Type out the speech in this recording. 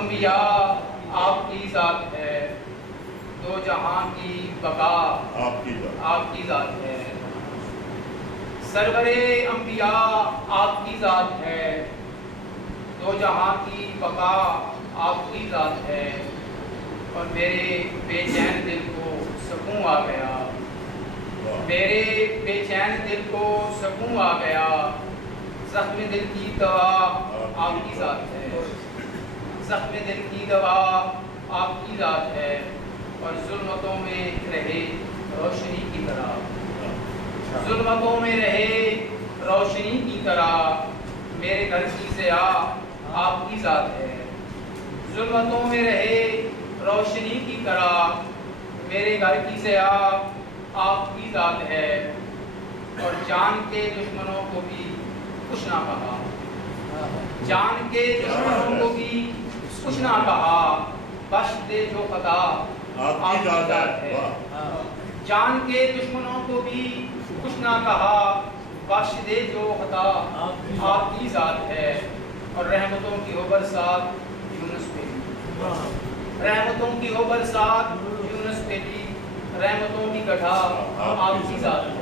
انبیاء آپ کی ذات ہے، دو جہاں کی بقا آپ کی ذات ہے۔ سرور انبیاء آپ کی ذات ہے، دو جہاں کی بقا آپ کی ذات ہے۔ اور میرے بے چین دل کو سکون آ گیا، میرے بے چین دل کو سکون آ گیا، زخم دل کی دوا آپ کی ذات ہے، زخم دل کی دوا آپ کی ذات ہے۔ اور ظلمتوں میں رہے روشنی کی طرح، ظلمتوں میں رہے روشنی کی طرح، میرے گھر کی سیاہ آپ کی ذات ہے، ظلمتوں میں رہے روشنی کی طرح، میرے گھر کی سیاہ آپ کی ذات ہے۔ اور جان کے دشمنوں کو بھی کچھ نہ کہا، جان کے دشمنوں کو بھی کچھ نہ کہا، بخش دے جو خطا آپ کی ذات ہے۔ جان کے دشمنوں کو بھی کچھ نہ کہا، بخش دے جو خطا آپ کی ذات ہے۔ اور رحمتوں کی ہو برسات یونس پہ بھی، رحمتوں کی ہو برسات یونس پہ بھی، رحمتوں کی گڑھا آپ کی ذات ہے۔